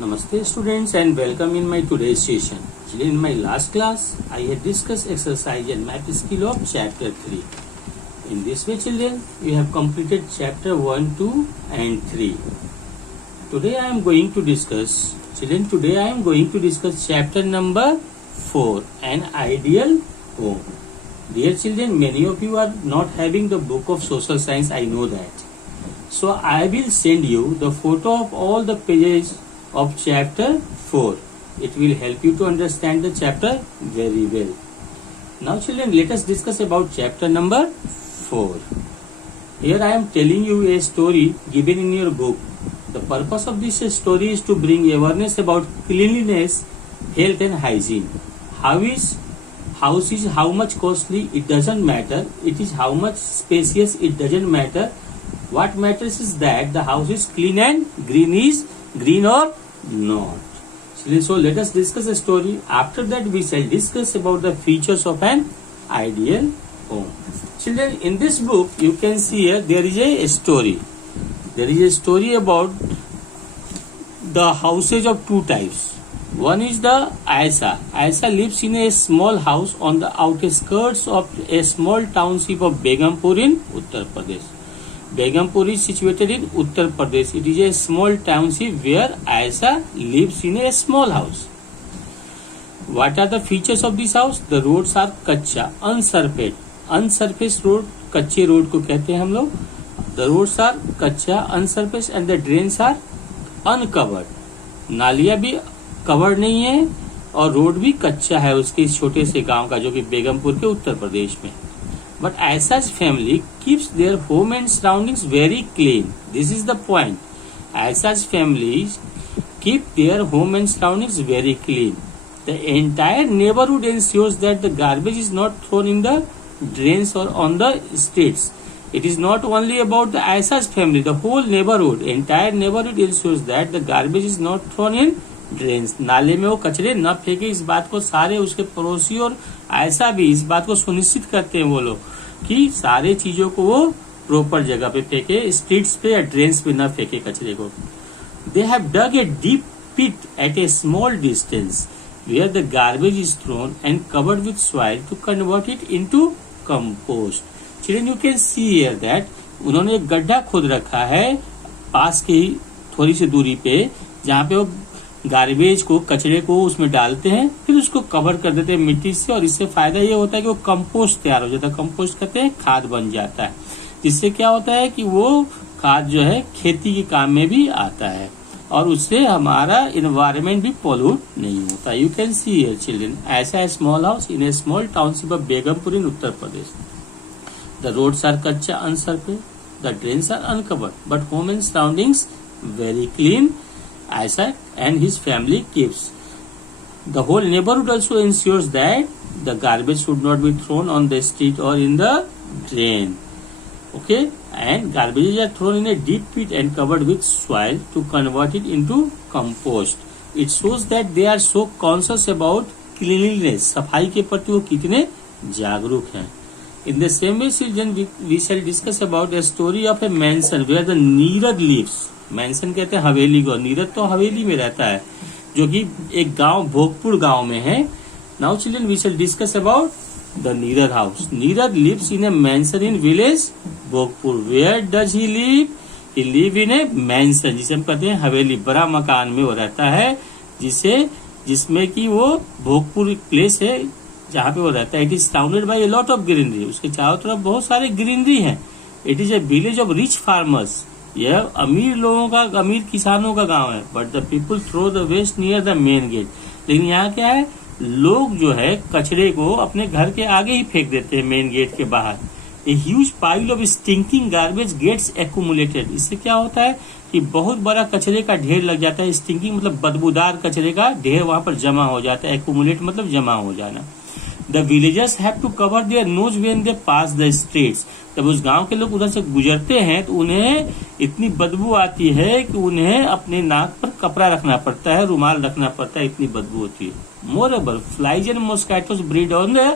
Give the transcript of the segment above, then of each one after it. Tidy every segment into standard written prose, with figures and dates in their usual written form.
Namaste students and welcome in my today's session. In my last class, I had discussed exercise and math skill of chapter 3. In this way children, we have completed chapter 1, 2 and 3. Today I am going to discuss chapter number 4, an ideal home. Dear children, many of you are not having the book of social science, I know that. So I will send you the photo of all the pages of chapter 4. It will help you to understand the chapter very well. Now children, let us discuss about chapter number 4. Here I am telling you a story given in your book. The purpose of this story is to bring awareness about cleanliness, health and hygiene. House is how much costly, it doesn't matter. It is how much spacious, it doesn't matter. What matters is that the house is clean and green or not. So let us discuss a story. After that we shall discuss about the features of an ideal home. Children, in this book you can see here there is a story. There is a story about the houses of two types. One is the Aisa. Aisa lives in a small house on the outskirts of a small township of Begumpur in Uttar Pradesh. Begumpur is situated in Uttar Pradesh. It is a small township where Aisa lives in a small house. What are the features of this house? The roads are कच्चा, unsurfaced. Unsurfaced road, कच्चे road को कहते हैं हम लोग. The roads are कच्चा, unsurfaced and the drains are uncovered. नालियाँ भी कवर्ड नहीं है और रोड भी कच्चा है उसके इस छोटे से गांव का जो कि बेगमपुर के उत्तर प्रदेश में. But Aisa's family keeps their home and surroundings very clean. This is the point. Aisa's family keep their home and surroundings very clean. The entire neighborhood ensures that the garbage is not thrown in the drains or on the streets. It is not only about the Aisa's family. The whole neighborhood, entire neighborhood ensures that the garbage is not thrown in drains. नाले में वो कचरे न फेंके, इस बात को सारे उसके पड़ोसी और ऐसा भी इस बात को सुनिश्चित करते हैं वो लोग कि सारे चीजों को वो प्रॉपर जगह पे फेंके, स्ट्रीट्स पे या ड्रेन्स पे न फेंके कचरे को. They have dug a deep pit at a small distance where the garbage is thrown and covered with soil to convert it into compost. Children, you can see here that उन्होंने एक गड्ढा खोद रखा है पास के ही थोड़ी सी दूरी पे, जहाँ पे वो गार्बेज को, कचरे को उसमें डालते हैं, फिर उसको कवर कर देते हैं मिट्टी से. और इससे फायदा ये होता है कि वो कंपोस्ट तैयार हो जाता है. कंपोस्ट कहते हैं खाद बन जाता है, जिससे क्या होता है कि वो खाद जो है खेती के काम में भी आता है और उससे हमारा इन्वायरमेंट भी पॉल्यूट नहीं होता. You can see here children, ऐसा small house in a small township of Begampur in Uttar Pradesh. The roads are kachcha, unsurfaced, the drains are uncovered, but home and surroundings very clean. Aisa and his family keeps. The whole neighborhood also ensures that the garbage should not be thrown on the street or in the drain. Okay, and garbages are thrown in a deep pit and covered with soil to convert it into compost. It shows that they are so conscious about cleanliness. सफाई के प्रति वो कितने जागरूक हैं. In the same way, children, we shall discuss about a story of a mansion where the Neerad lives. मैंसन कहते हैं हवेली को, नीरद तो हवेली में रहता है जो कि एक गांव भोगपुर गांव में है. Now children, we shall discuss about the Nirad house. Nirad lives in a mansion in village Bhogpur. Where does he live? He live in a mansion, जिसे हम कहते हैं हवेली. बड़ा मकान में वो रहता है जिसमें कि वो भोगपुर एक प्लेस है जहाँ पे वो रहता है. It is surrounded by a lot of greenery. उसके चारों तरफ बहुत सारे ग्रीनरी है. It is a village of rich farmers. यह अमीर लोगों का, अमीर किसानों का गांव है. But the people throw the waste near the main gate. लेकिन यहाँ क्या है, लोग जो है कचरे को अपने घर के आगे ही फेंक देते हैं, मेन गेट के बाहर. A huge pile of stinking garbage gets accumulated. इससे क्या होता है कि बहुत बड़ा कचरे का ढेर लग जाता है. स्टिंकिंग मतलब बदबूदार कचरे का ढेर वहां पर जमा हो जाता है. एक्यूमुलेट मतलब जमा हो जाना. The villagers have to cover their nose when they pass the streets. जब उस गांव के लोग उधर से गुजरते हैं तो उन्हें इतनी बदबू आती है कि उन्हें अपने नाक पर कपड़ा रखना पड़ता है, रुमाल रखना पड़ता है, इतनी बदबू होती है. Moreover, flies and mosquitoes breed on the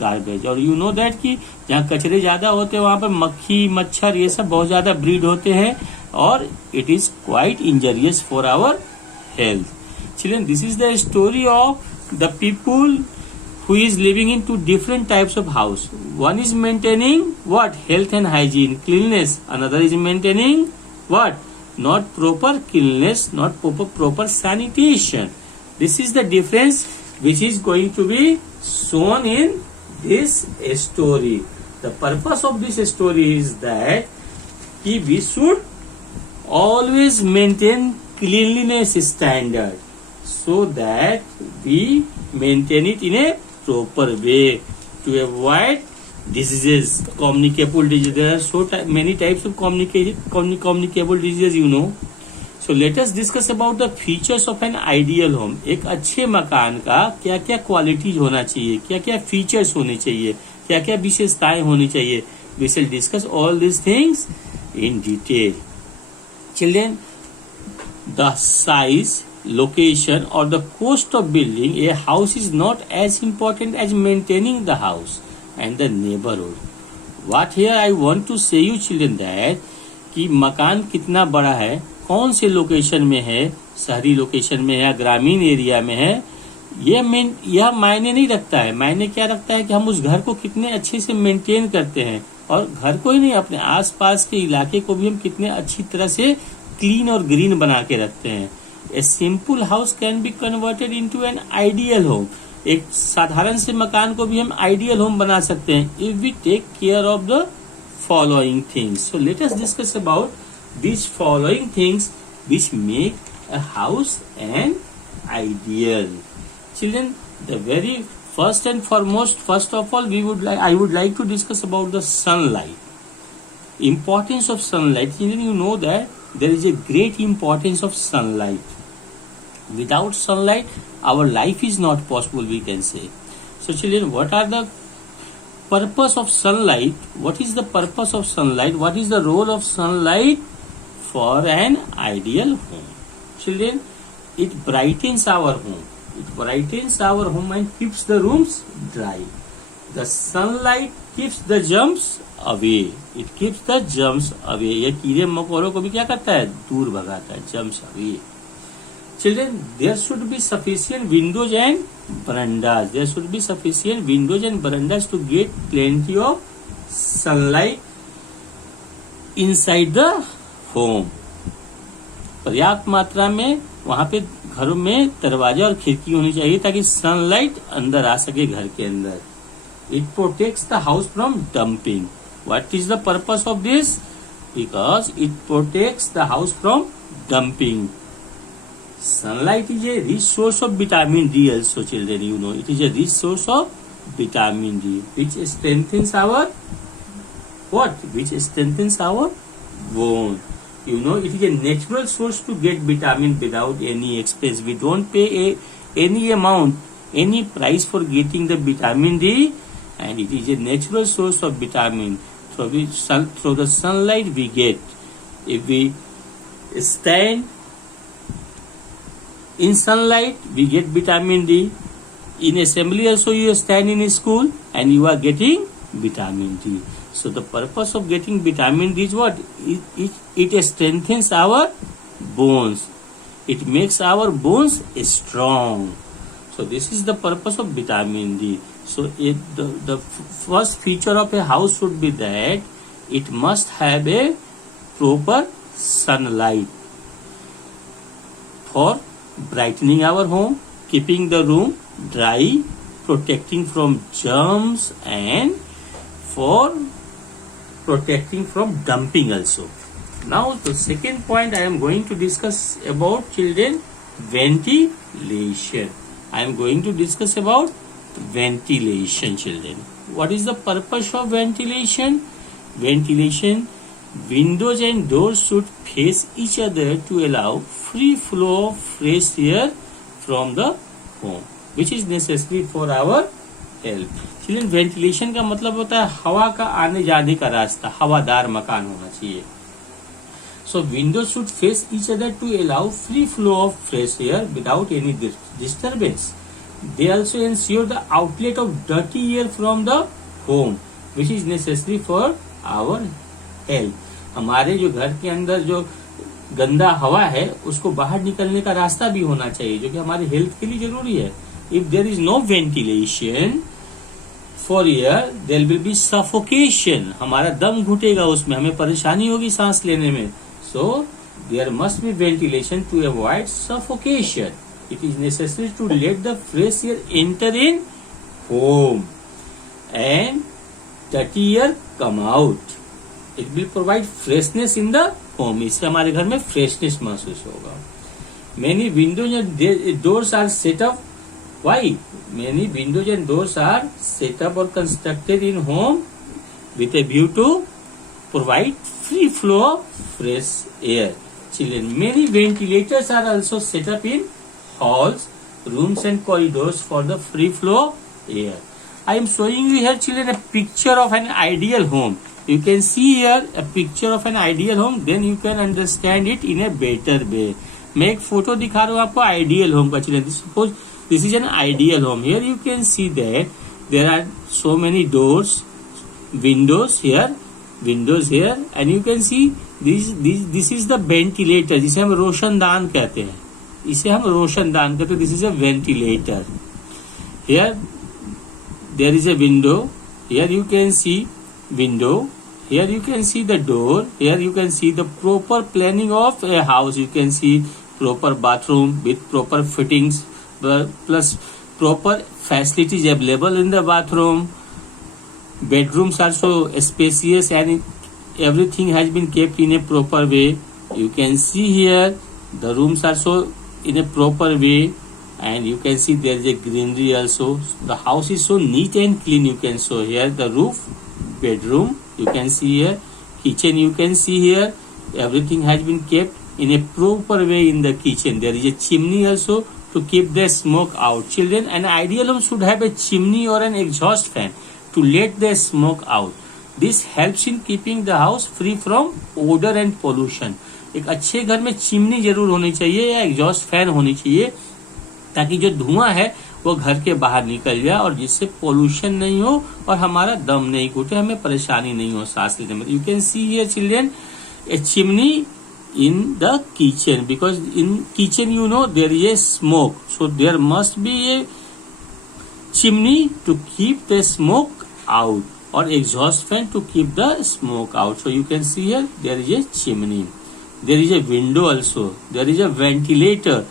garbage. और you know that कि जहाँ कचरे ज्यादा होते हैं वहां पर मक्खी, मच्छर ये सब बहुत ज्यादा ब्रीड होते हैं और it is quite injurious for our health. Children, this is the story of the people who is living in two different types of house. One is maintaining what? Health and hygiene, cleanliness. Another is maintaining what? Not proper cleanliness, not proper sanitation. This is the difference which is going to be shown in this story. The purpose of this story is that we should always maintain cleanliness standard so that we maintain it in a proper way to avoid diseases, communicable diseases. There are so many types of communicable diseases, you know. So let us discuss about the features of an ideal home. एक अच्छे मकान का क्या क्या qualities होना चाहिए, क्या क्या फीचर्स होने चाहिए, क्या क्या विशेषताएं होनी चाहिए. We shall discuss all these things in detail. Children, the size, location or the cost of building a house is not as important as maintaining the house and the neighborhood. What here I want to say you children that कि मकान कितना बड़ा है, कौन से location में है, शहरी लोकेशन में है या ग्रामीण एरिया में है, यह मायने नहीं रखता है. मायने क्या रखता है कि हम उस घर को कितने अच्छे से मेंटेन करते हैं और घर को ही नहीं अपने आसपास के इलाके को भी हम कितने अच्छी तरह से क्लीन और ग्रीन बना के रखते हैं. A simple house can be converted into an ideal home. एक साधारण से मकान को भी हम आइडियल होम बना सकते हैं if we take care of the following things. So let us discuss about these following things which make a house an ideal. Children, the very first and foremost, first of all, I would like to discuss about the sunlight. Importance of sunlight. Children, you know that there is a great importance of sunlight. Without sunlight, our life is not possible, we can say. So children, what are the purpose of sunlight? What is the purpose of sunlight? What is the role of sunlight for an ideal home? Children, it brightens our home. It brightens our home and keeps the rooms dry. The sunlight keeps the germs away. It keeps the germs away. ये कीड़े मकोड़ों को भी क्या करता है? दूर भगाता है. Germs away. Children, there should be sufficient windows and verandas. There should be sufficient windows and verandas to get plenty of sunlight inside the home. पर्याप्त मात्रा में वहां पे घरों में दरवाजा और खिड़की होनी चाहिए ताकि सनलाइट अंदर आ सके घर के अंदर. It protects the house from dumping. What is the purpose of this? Because it protects the house from dumping. Sunlight is a rich source of vitamin D also, children, you know. It is a rich source of vitamin D which strengthens our what? Which strengthens our bone. You know, it is a natural source to get vitamin without any expense. We don't pay any amount, any price for getting the vitamin D, and it is a natural source of vitamin. Through the sunlight we get. If we stand in sunlight, we get vitamin D. In assembly also you stand in school and you are getting vitamin D. So the purpose of getting vitamin D is what? It strengthens our bones. It makes our bones strong. So this is the purpose of vitamin D. So the first feature of a house should be that it must have a proper sunlight for brightening our home, keeping the room dry, protecting from germs, and for protecting from dumping also. Now the second point I am going to discuss about, children, ventilation. I am going to discuss about ventilation, children. What is the purpose of ventilation? Ventilation, windows and doors should face each other to allow free flow of fresh air from the home, which is necessary for our health. Children, ventilation का मतलब होता है हवा का आने जाने का रास्ता, हवादार मकान होना चाहिए. So windows should face each other to allow free flow of fresh air without any disturbance. They also ensure the outlet of dirty air from the home, which is necessary for our health. हमारे जो घर के अंदर जो गंदा हवा है उसको बाहर निकलने का रास्ता भी होना चाहिए, जो कि हमारे हेल्थ के लिए जरूरी है. If there is no ventilation for air there will be suffocation. हमारा दम घुटेगा, उसमें हमें परेशानी होगी सांस लेने में. So there must be ventilation to avoid suffocation. It is necessary to let the fresh air enter in home and dirty air come out. It will provide freshness in the home. इससे हमारे घर में freshness महसूस होगा. Many windows and doors are set up. Why? Many windows and doors are set up or constructed in home with a view to provide free flow of fresh air. Children, many ventilators are also set up in halls, rooms and corridors for the free flow air. I am showing you here, children, a picture of an ideal home. You can see here a picture of an ideal home, then you can understand it in a better way. मैं एक photo दिखा रहा हूँ आपको ideal home का. Children, suppose this is an ideal home. Here you can see that there are so many doors, windows here, and you can see this is the ventilator, जिसे हम रोशनदान कहते हैं. This is a ventilator. Here there is a window. Here you can see window. Here you can see the door. Here you can see the proper planning of a house. You can see proper bathroom with proper fittings plus proper facilities available in the bathroom. Bedrooms are so spacious and everything has been kept in a proper way. You can see here the rooms are so in a proper way. And you can see there is a greenery also. The house is so neat and clean. You can show here the roof, bedroom. You can see here kitchen. You can see here everything has been kept in a proper way in the kitchen. There is a chimney also to keep the smoke out. Children, an ideal home should have a chimney or an exhaust fan to let the smoke out. This helps in keeping the house free from odor and pollution. एक अच्छे घर में chimney जरूर होनी चाहिए या exhaust fan होनी चाहिए, ताकि जो धुआं है वो घर के बाहर निकल जाए और जिससे पोल्यूशन नहीं हो और हमारा दम नहीं घुटे, हमें परेशानी नहीं हो सांस लेने में. You can see here children a chimney in the kitchen, because in kitchen you know there is a smoke, so there must be a chimney to keep the smoke out और exhaust fan to keep the smoke out. So you can see here there is a chimney, there is a window also, there is a ventilator.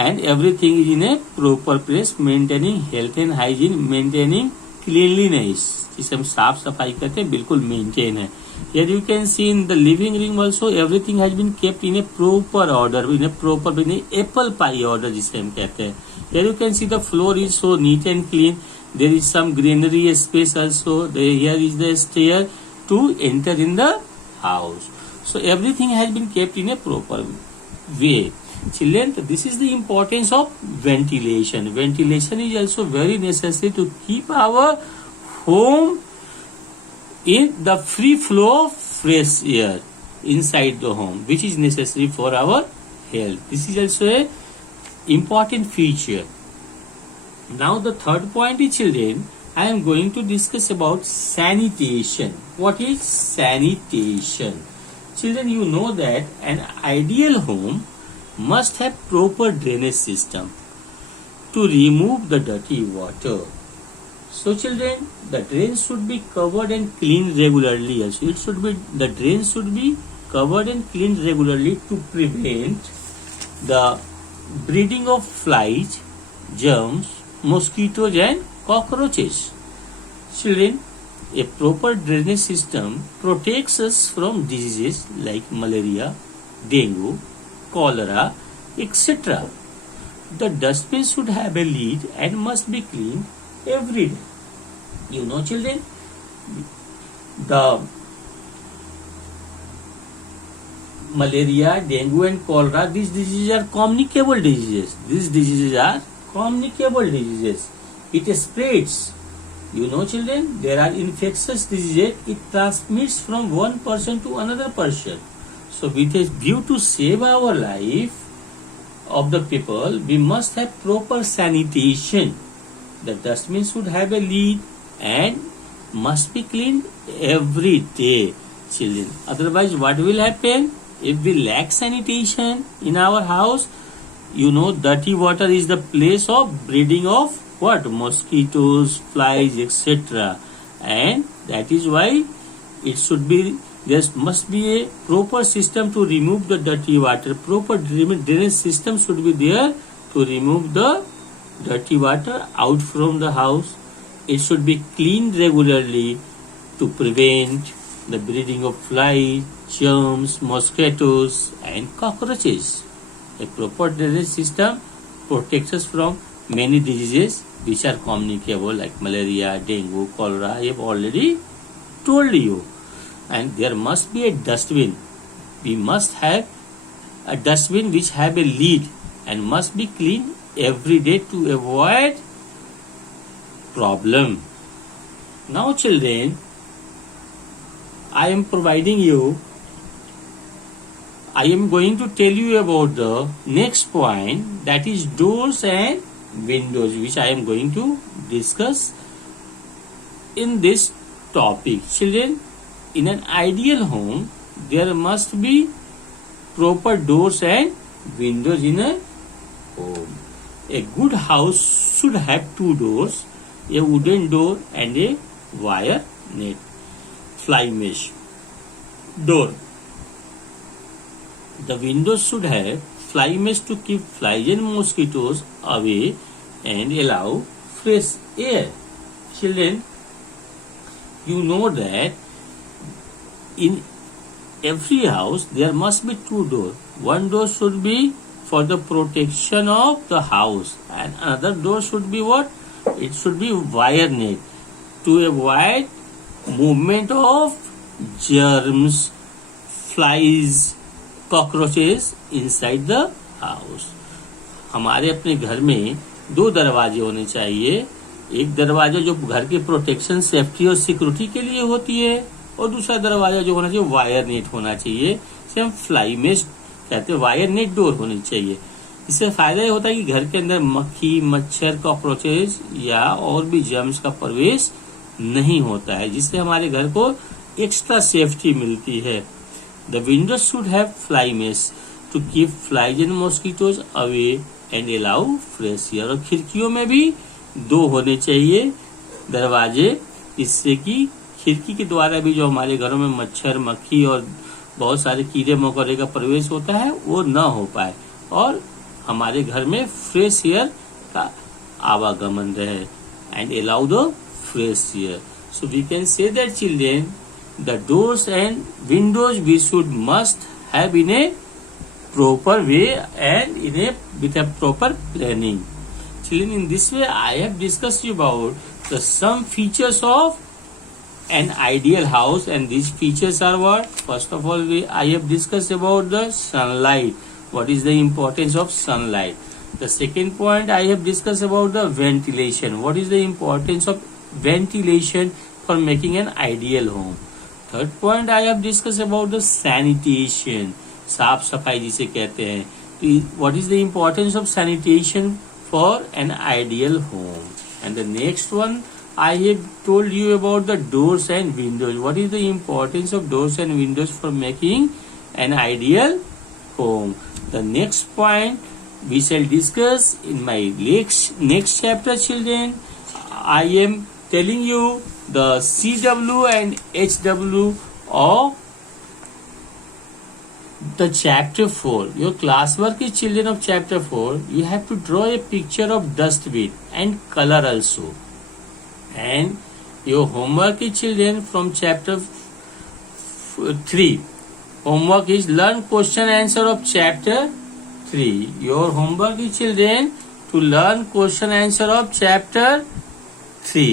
And everything is in a proper place, maintaining health and hygiene, maintaining cleanliness. जिसे हम साफ सफाई करते हैं बिल्कुल maintain है. Here you can see in the living room also everything has been kept in a proper order, in a apple pie order जिसे हम कहते हैं. Here you can see the floor is so neat and clean. There is some greenery space also. Here is the stair to enter in the house. So everything has been kept in a proper way. Children, this is the importance of ventilation. Ventilation is also very necessary to keep our home in the free flow of fresh air inside the home, which is necessary for our health. This is also a important feature. Now the third point is, children, I am going to discuss about sanitation. What is sanitation? Children, you know that an ideal home must have proper drainage system to remove the dirty water. So children, the drains should be covered and cleaned regularly also. The drains should be covered and cleaned regularly to prevent the breeding of flies, germs, mosquitoes and cockroaches. Children, a proper drainage system protects us from diseases like malaria, dengue, cholera, etc. The dustbin should have a lid and must be cleaned every day. You know, children, the malaria, dengue and cholera, these diseases are communicable diseases. It spreads. You know, children, there are infectious diseases. It transmits from one person to another person. So with a view to save our life of the people, we must have proper sanitation. The dustbin should have a lid and must be cleaned every day, children. Otherwise, what will happen? If we lack sanitation in our house, you know, dirty water is the place of breeding of what? Mosquitoes, flies, etc. And that is why it should be, there must be a proper system to remove the dirty water. Proper drainage system should be there to remove the dirty water out from the house. It should be cleaned regularly to prevent the breeding of flies, germs, mosquitoes and cockroaches. A proper drainage system protects us from many diseases which are communicable like malaria, dengue, cholera. I have already told you. And there must be a dustbin. We must have a dustbin which have a lid and must be cleaned every day to avoid problem. Now children, I am going to tell you about the next point, that is doors and windows, which I am going to discuss in this topic. Children, in an ideal home, there must be proper doors and windows in a home. A good house should have two doors, a wooden door and a wire net. Fly mesh door. The windows should have fly mesh to keep flies and mosquitoes away and allow fresh air. Children, you know that in every house there must be two doors. One door should be for the protection of the house and another door should be what? It should be wire net to avoid movement of germs, flies, cockroaches inside the house. हमारे अपने घर में दो दरवाजे होने चाहिए. एक दरवाजा जो घर के प्रोटेक्शन, सेफ्टी और सिक्योरिटी के लिए होती है और दूसरा दरवाजा जो होना चाहिए वायर नेट होना चाहिए. इसे हम फ्लाई मेश कहते हैं. वायर नेट डोर होनी चाहिए. इससे फायदा ये होता है कि घर के अंदर मक्खी, मच्छर, कॉकरोचेस या और भी जर्म्स का प्रवेश नहीं होता है, जिससे हमारे घर को एक्स्ट्रा सेफ्टी मिलती है. The windows should have fly mesh to keep flies and mosquitoes away and allow fresh air. और खिड़कियों में भी दो होने चाहिए दरवाजे, इससे कि खिड़की के द्वारा भी जो हमारे घरों में मच्छर, मक्खी और बहुत सारे कीड़े मकोड़े का प्रवेश होता है वो न हो पाए और हमारे घर में फ्रेश एयर का आवागमन रहे. And allow the fresh air. So we can say that children, the doors and windows we should must have in a proper way and with a proper planning. Children, in this way I have discussed about the some features of an ideal house, and these features are what? First of all, I have discussed about the sunlight. What is the importance of sunlight? The second point I have discussed about the ventilation. What is the importance of ventilation for making an ideal home? Third point I have discuss about the sanitation. साफ सफाई जिसे कहते हैं. What is the importance of sanitation for an ideal home. And the next one I have told you about the doors and windows. What is the importance of doors and windows for making an ideal home. The next point we shall discuss in my next chapter. Children, I am telling you the CW and HW of the chapter 4. Your classwork is, children, of chapter 4. You have to draw a picture of dustbin and color also. And your homework is, children, from chapter 3. Homework is learn question answer of chapter 3. Your homework is, children, to learn question answer of chapter 3.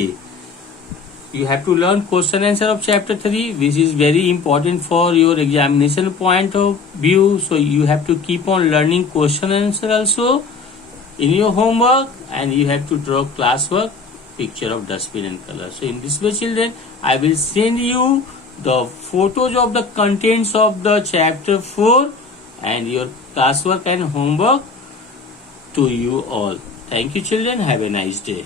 You have to learn question answer of chapter 3, which is very important for your examination point of view. So you have to keep on learning question answer also in your homework, and you have to draw classwork, picture of dustbin and color. So in this way, children, I will send you the photos of the contents of the chapter 4 and your classwork and homework to you all. Thank you, children. Have a nice day.